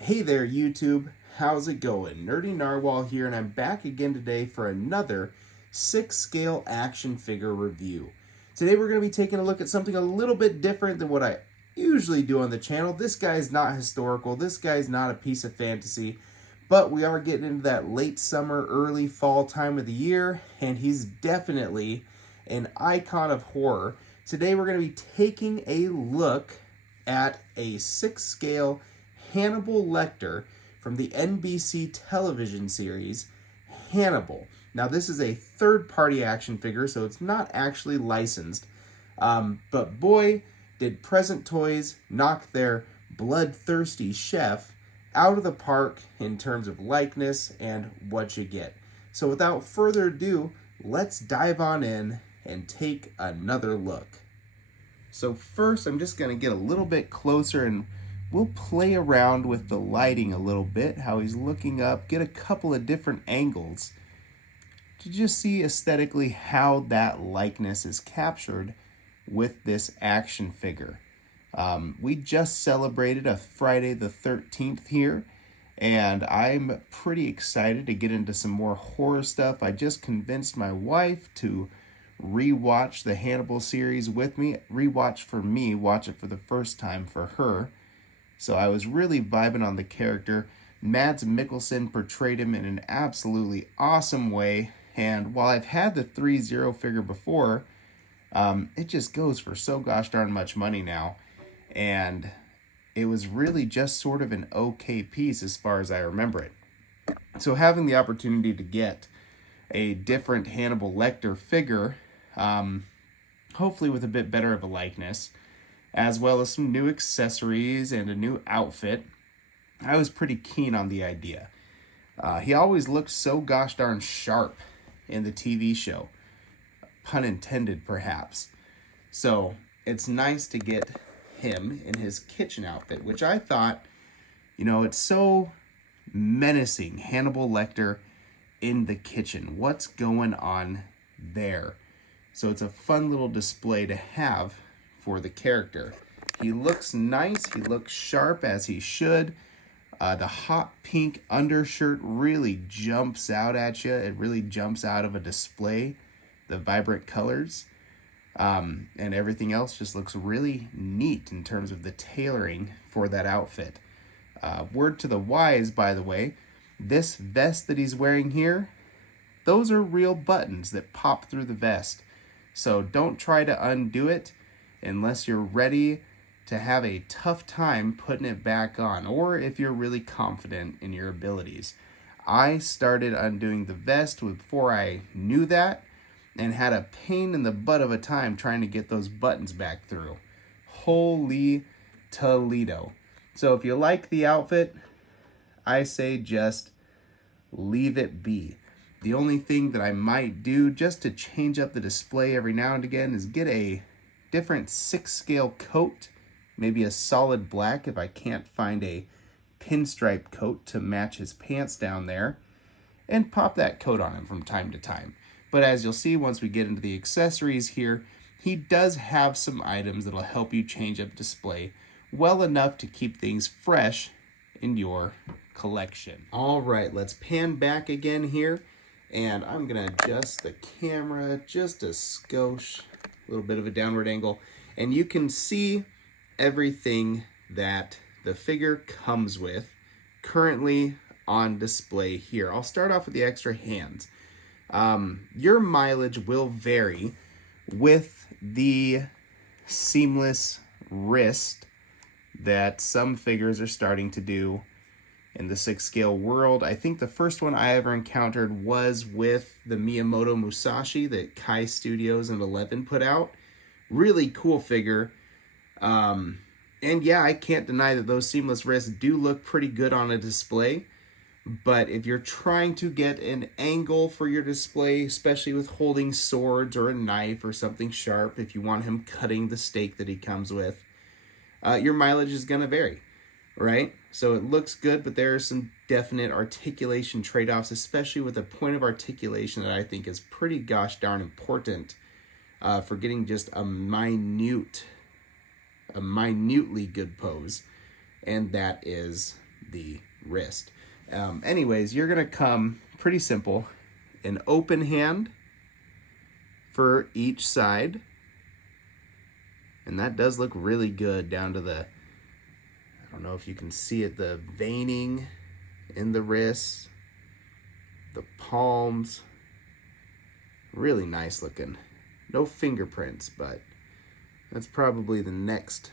Hey there, YouTube. How's it going? Nerdy Narwhal here, and I'm back again today for another 6-scale action figure review. Today we're going to be taking a look at something a little bit different than what I usually do on the channel. This guy's not historical, this guy's not a piece of fantasy, but we are getting into that late summer, early fall time of the year, and he's definitely an icon of horror. Today we're going to be taking a look at a 6-scale Hannibal Lecter from the NBC television series Hannibal. Now, this is a third-party action figure, so it's not actually licensed. But boy, did Present Toys knock their Bloodthirsty chef out of the park in terms of likeness and what you get. So without further ado, let's dive on in and take another look. So first, I'm just going to get a little bit closer and we'll play around with the lighting a little bit, how he's looking up, get a couple of different angles to just see aesthetically how that likeness is captured with this action figure. We just celebrated a Friday the 13th here, and I'm pretty excited to get into some more horror stuff. I just convinced my wife to rewatch the Hannibal series with me. Rewatch for me, watch it for the first time for her. So I was really vibing on the character. Mads Mikkelsen portrayed him in an absolutely awesome way. And while I've had the 3-0 figure before, it just goes for so gosh darn much money now. And it was really just sort of an okay piece as far as I remember it. So having the opportunity to get a different Hannibal Lecter figure, hopefully with a bit better of a likeness, as well as some new accessories and a new outfit, I was pretty keen on the idea. He always looked so gosh darn sharp in the TV show. Pun intended, perhaps. So it's nice to get him in his kitchen outfit, which I thought, it's so menacing. Hannibal Lecter in the kitchen. What's going on there? So it's a fun little display to have for the character. He looks nice, he looks sharp as he should. The hot pink undershirt really jumps out at you. It really jumps out of a display, the vibrant colors. And everything else just looks really neat in terms of the tailoring for that outfit. Word to the wise, by the way, this vest that he's wearing here, those are real buttons that pop through the vest. So don't try to undo it unless you're ready to have a tough time putting it back on, or if you're really confident in your abilities. I started undoing the vest before I knew that, and had a pain in the butt of a time trying to get those buttons back through. Holy Toledo. So if you like the outfit, I say just leave it be. The only thing that I might do just to change up the display every now and again is get a different 6-scale coat, maybe a solid black if I can't find a pinstripe coat to match his pants down there, and pop that coat on him from time to time. But as you'll see once we get into the accessories here, he does have some items that'll help you change up display well enough to keep things fresh in your collection. All right, let's pan back again here, and I'm gonna adjust the camera just a skosh, a little bit of a downward angle, and you can see everything that the figure comes with currently on display here. I'll start off with the extra hands. Your mileage will vary with the seamless wrist that some figures are starting to do in the 6-scale world. I think the first one I ever encountered was with the Miyamoto Musashi that Kai Studios and 11 put out. Really cool figure. And yeah, I can't deny that those seamless wrists do look pretty good on a display. But if you're trying to get an angle for your display, especially with holding swords or a knife or something sharp, if you want him cutting the steak that he comes with, your mileage is going to vary, right? So it looks good, but there are some definite articulation trade-offs, especially with a point of articulation that I think is pretty gosh darn important for getting just a minutely good pose, and that is the wrist. Anyways, you're going to come pretty simple. An open hand for each side. And that does look really good down to the, I don't know if you can see it, the veining in the wrists, the palms. Really nice looking. No fingerprints, but that's probably the next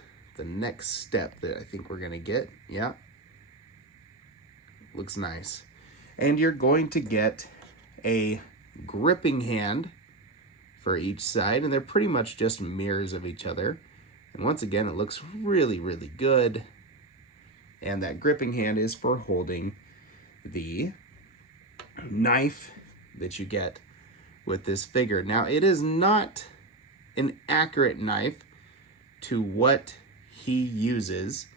step that I think we're gonna get. Yeah. Looks nice. And you're going to get a gripping hand for each side, and they're pretty much just mirrors of each other. And once again, it looks really, really good. And that gripping hand is for holding the knife that you get with this figure. Now, it is not an accurate knife to what he uses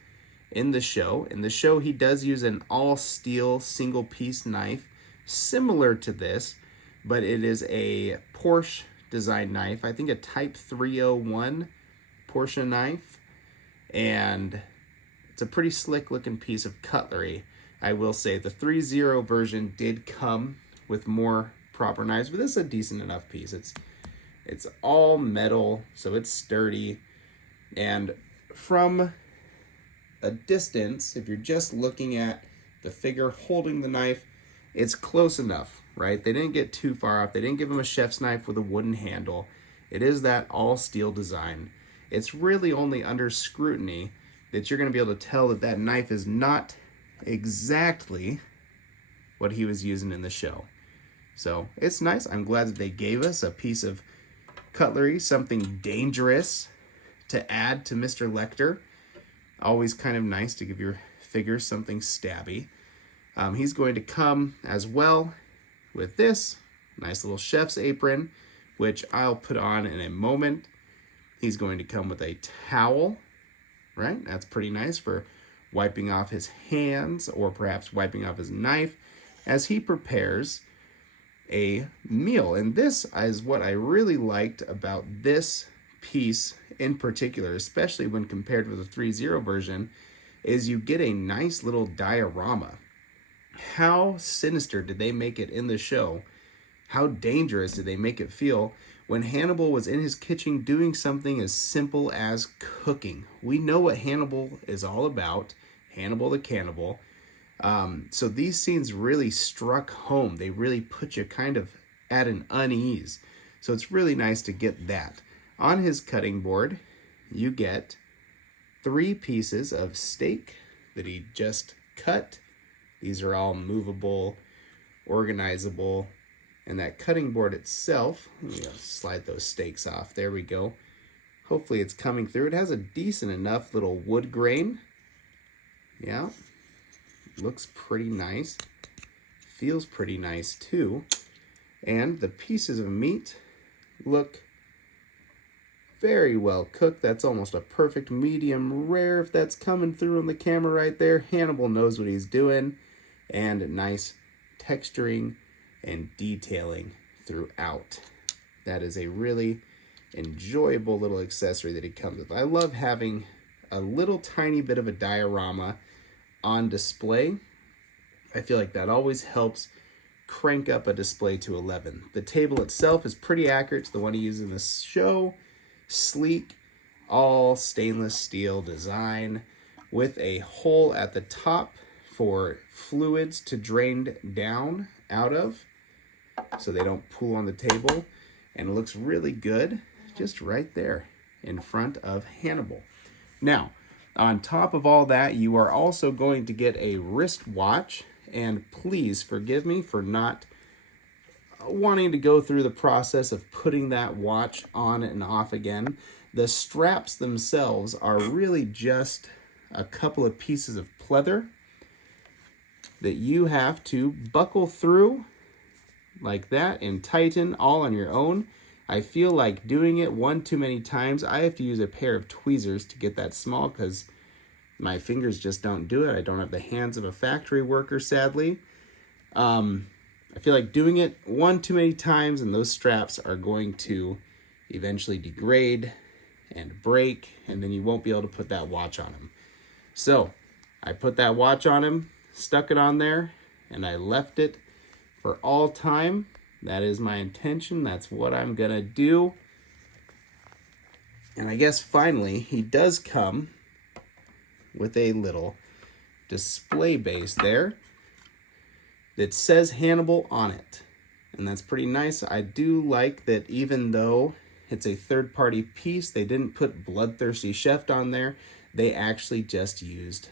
in the show. In the show, he does use an all-steel single-piece knife similar to this, but it is a Porsche design knife. I think a Type 301 Porsche knife, and it's a pretty slick looking piece of cutlery. I will say the 3.0 version did come with more proper knives, but this is a decent enough piece. It's all metal, so it's sturdy, and from a distance, if you're just looking at the figure holding the knife, it's close enough, right? They didn't get too far off. They didn't give him a chef's knife with a wooden handle. It is that all steel design. It's really only under scrutiny that you're going to be able to tell that that knife is not exactly what he was using in the show. So it's nice. I'm glad that they gave us a piece of cutlery, something dangerous to add to Mr. Lecter. Always kind of nice to give your figure something stabby. He's going to come as well with this nice little chef's apron, which I'll put on in a moment. He's going to come with a towel, right? That's pretty nice for wiping off his hands or perhaps wiping off his knife as he prepares a meal. And this is what I really liked about this piece in particular, especially when compared with the 3.0 version, is you get a nice little diorama. How sinister did they make it in the show? How dangerous did they make it feel when Hannibal was in his kitchen doing something as simple as cooking? We know what Hannibal is all about, Hannibal the cannibal. So these scenes really struck home. They really put you kind of at an unease. So it's really nice to get that. On his cutting board, you get 3 pieces of steak that he just cut. These are all movable, organizable. And that cutting board itself, let me slide those steaks off. There we go. Hopefully it's coming through. It has a decent enough little wood grain. Yeah, looks pretty nice. Feels pretty nice too. And the pieces of meat look very well cooked. That's almost a perfect medium rare if that's coming through on the camera right there. Hannibal knows what he's doing. And nice texturing and detailing throughout. That is a really enjoyable little accessory that it comes with. I love having a little tiny bit of a diorama on display. I feel like that always helps crank up a display to 11. The table itself is pretty accurate to the one he used in the show. Sleek, all stainless steel design with a hole at the top for fluids to drain down out of so they don't pool on the table. And it looks really good just right there in front of Hannibal. Now, on top of all that, you are also going to get a wristwatch. And please forgive me for not wanting to go through the process of putting that watch on and off again. The straps themselves are really just a couple of pieces of pleather that you have to buckle through like that and tighten all on your own. I feel like doing it one too many times. I have to use a pair of tweezers to get that small because my fingers just don't do it. I don't have the hands of a factory worker, sadly. I feel like doing it one too many times and those straps are going to eventually degrade and break, and then you won't be able to put that watch on them. So I put that watch on him, stuck it on there, and I left it for all time. That is my intention. That's what I'm going to do. And I guess finally, he does come with a little display base there that says Hannibal on it. And that's pretty nice. I do like that even though it's a third-party piece, they didn't put Bloodthirsty Chef on there. They actually just used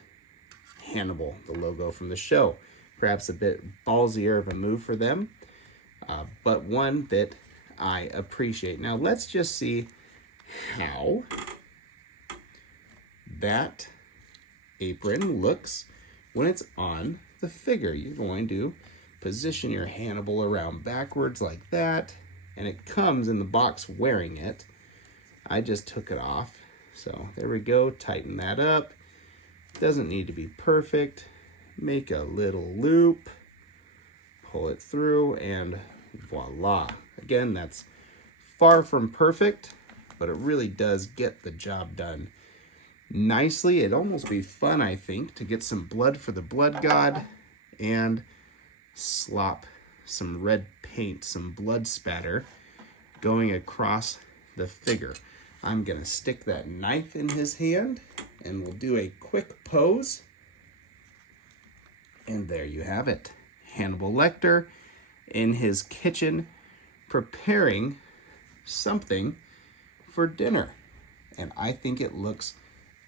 Hannibal, the logo from the show. Perhaps a bit ballsier of a move for them, but one that I appreciate. Now let's just see how that apron looks when it's on the figure. You're going to position your Hannibal around backwards like that, and it comes in the box wearing it. I just took it off, so there we go. Tighten that up. Doesn't need to be perfect. Make a little loop, pull it through, and voila. Again, that's far from perfect, but it really does get the job done nicely. It'd almost be fun, I think, to get some blood for the blood god and slop some red paint, some blood spatter going across the figure. I'm gonna stick that knife in his hand and we'll do a quick pose. And there you have it. Hannibal Lecter in his kitchen preparing something for dinner. And I think it looks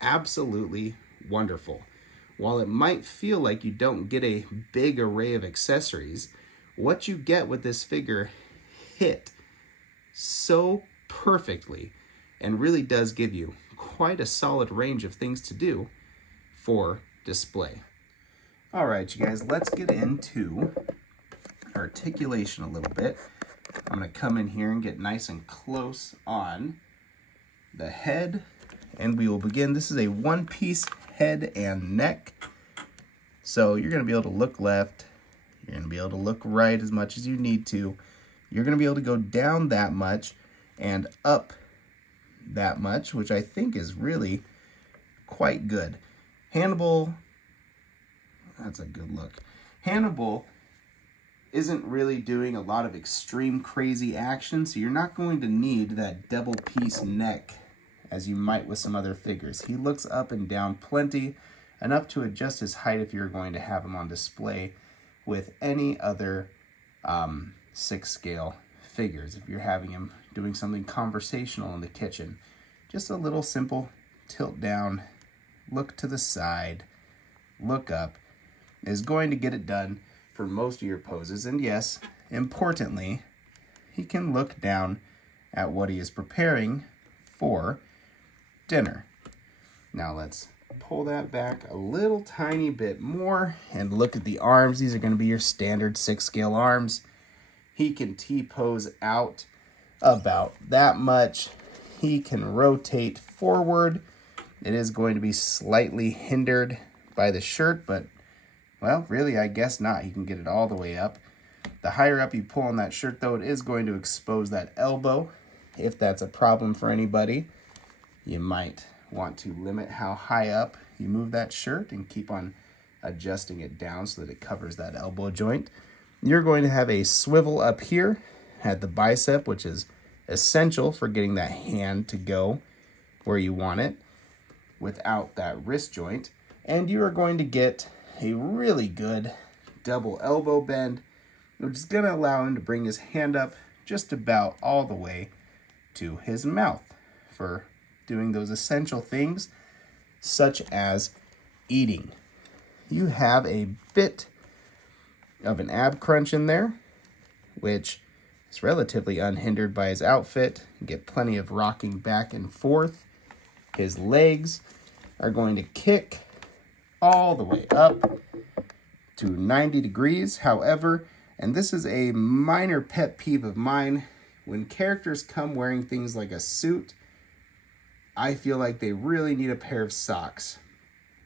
absolutely wonderful. While it might feel like you don't get a big array of accessories, what you get with this figure hit so perfectly and really does give you quite a solid range of things to do for display. All right, you guys, let's get into articulation a little bit. I'm going to come in here and get nice and close on the head, and we will begin. This is a one-piece head and neck, so you're going to be able to look left, you're going to be able to look right as much as you need to. You're going to be able to go down that much and up that much, which I think is really quite good. Hannibal, that's a good look. Hannibal isn't really doing a lot of extreme crazy action, so you're not going to need that double piece neck as you might with some other figures. He looks up and down plenty, enough to adjust his height if you're going to have him on display with any other 6-scale figures. If you're having him doing something conversational in the kitchen, just a little simple tilt down, look to the side, look up, is going to get it done for most of your poses. And yes, importantly, he can look down at what he is preparing for dinner. Now let's pull that back a little tiny bit more and look at the arms. These are going to be your standard 6-scale arms. He can T-pose out about that much. He can rotate forward. It is going to be slightly hindered by the shirt, but well, really, I guess not. He can get it all the way up. The higher up you pull on that shirt, though, it is going to expose that elbow. If that's a problem for anybody, you might want to limit how high up you move that shirt and keep on adjusting it down so that it covers that elbow joint. You're going to have a swivel up here at the bicep, which is essential for getting that hand to go where you want it without that wrist joint. And you are going to get a really good double elbow bend, which is going to allow him to bring his hand up just about all the way to his mouth for doing those essential things such as eating. You have a bit of an ab crunch in there, which is relatively unhindered by his outfit. You get plenty of rocking back and forth. His legs are going to kick all the way up to 90 degrees. However, and this is a minor pet peeve of mine, when characters come wearing things like a suit, I feel like they really need a pair of socks,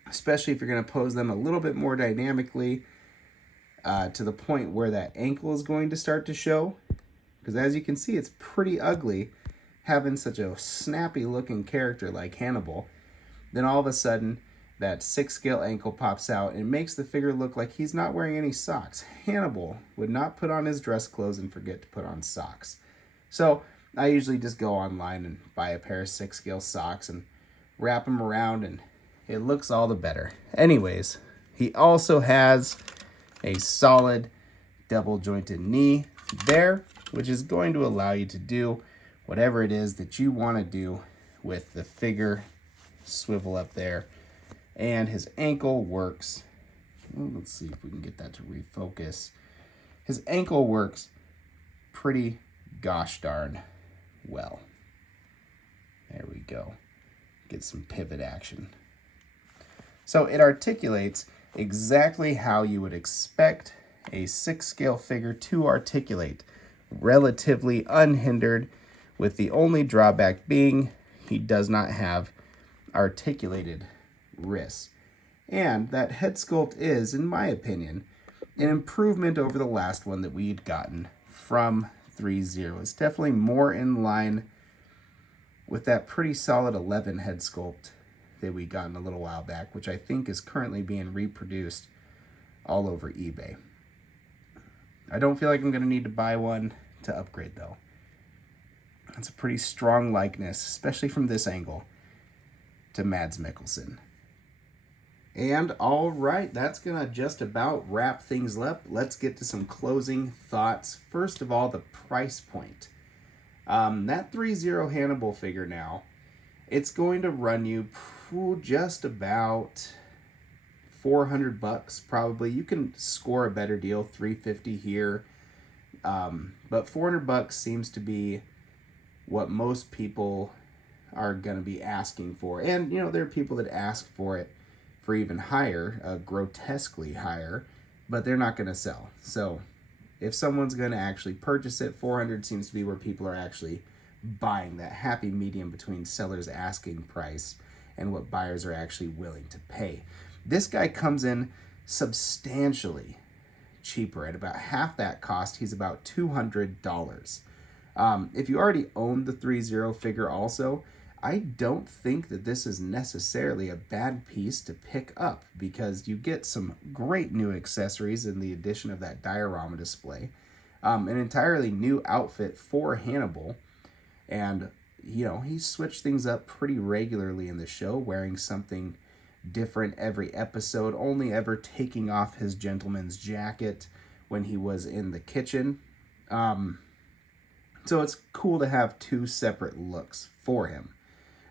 especially if you're going to pose them a little bit more dynamically to the point where that ankle is going to start to show. Because as you can see, it's pretty ugly having such a snappy looking character like Hannibal. Then all of a sudden, that 6 scale ankle pops out and makes the figure look like he's not wearing any socks. Hannibal would not put on his dress clothes and forget to put on socks. So I usually just go online and buy a pair of 6 scale socks and wrap them around, and it looks all the better. Anyways, he also has a solid double jointed knee there, which is going to allow you to do whatever it is that you want to do with the figure. Swivel up there. And his ankle works. Let's see if we can get that to refocus. His ankle works pretty gosh darn well. There we go. Get some pivot action. So it articulates exactly how you would expect a 6 scale figure to articulate, relatively unhindered, with the only drawback being he does not have articulated wrists. And that head sculpt is, in my opinion, an improvement over the last one that we'd gotten from 3.0. It's definitely more in line with that pretty solid 11 head sculpt that we got in a little while back, which I think is currently being reproduced all over eBay. I don't feel like I'm going to need to buy one to upgrade, though. It's a pretty strong likeness, especially from this angle, to Mads Mikkelsen. And all right, that's going to just about wrap things up. Let's get to some closing thoughts. First of all, the price point. That 3.0 Hannibal figure now, it's going to run you just about $400 probably. You can score a better deal, $350 here. But $400 seems to be what most people are going to be asking for. And, you know, there are people that ask for it for even higher, grotesquely higher, but they're not going to sell. So if someone's going to actually purchase it, 400 seems to be where people are actually buying, that happy medium between sellers' asking price and what buyers are actually willing to pay. This guy comes in substantially cheaper. At about half that cost, he's about $200. If you already own the 3.0 figure also, I don't think that this is necessarily a bad piece to pick up, because you get some great new accessories in the addition of that diorama display, an entirely new outfit for Hannibal, and you know, he switched things up pretty regularly in the show, wearing something different every episode, only ever taking off his gentleman's jacket when he was in the kitchen. So it's cool to have two separate looks for him.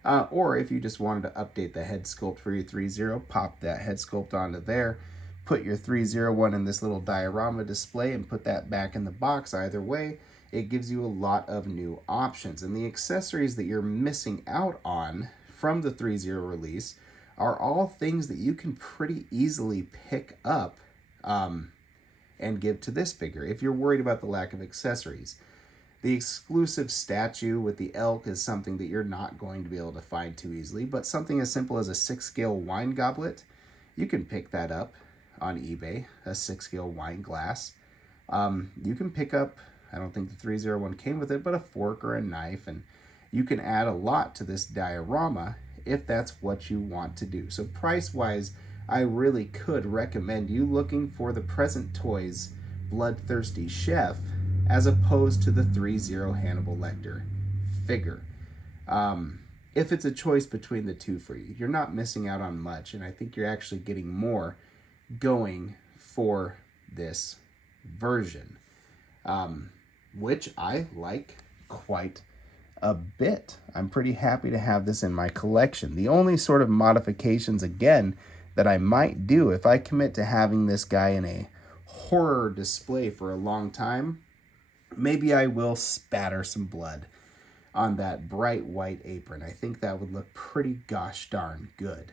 Or if you just wanted to update the head sculpt for your 3.0, pop that head sculpt onto there, put your 3.0 one in this little diorama display and put that back in the box. Either way, it gives you a lot of new options. And the accessories that you're missing out on from the 3.0 release are all things that you can pretty easily pick up and give to this figure if you're worried about the lack of accessories. The exclusive statue with the elk is something that you're not going to be able to find too easily, but something as simple as a 6 scale wine goblet, you can pick that up on eBay, a 6 scale wine glass. You can pick up, I don't think the 3.0 one came with it, but a fork or a knife, and you can add a lot to this diorama if that's what you want to do. So price-wise, I really could recommend you looking for the Present Toys Bloodthirsty Chef as opposed to the 3.0 Hannibal Lecter figure. If it's a choice between the two for you, you're not missing out on much, and I think you're actually getting more going for this version, which I like quite a bit. I'm pretty happy to have this in my collection. The only sort of modifications, again, that I might do if I commit to having this guy in a horror display for a long time, maybe I will spatter some blood on that bright white apron. I think that would look pretty gosh darn good.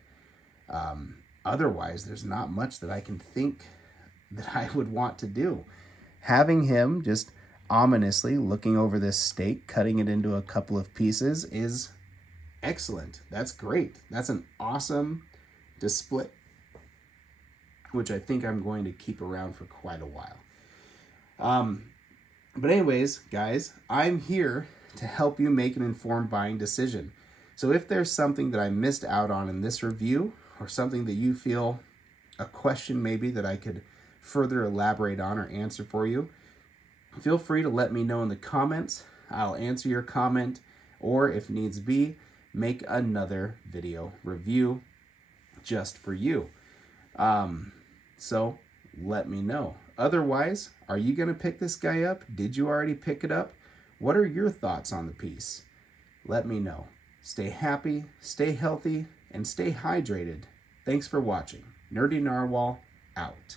Otherwise, there's not much that I can think that I would want to do. Having him just ominously looking over this steak, cutting it into a couple of pieces, is excellent. That's great. That's an awesome display, which I think I'm going to keep around for quite a while. But anyways, guys, I'm here to help you make an informed buying decision. So if there's something that I missed out on in this review, or something that you feel, a question maybe that I could further elaborate on or answer for you, feel free to let me know in the comments. I'll answer your comment, or if needs be, make another video review just for you. So let me know. Otherwise, are you going to pick this guy up? Did you already pick it up? What are your thoughts on the piece? Let me know. Stay happy, stay healthy, and stay hydrated. Thanks for watching. Nerdy Narwhal out.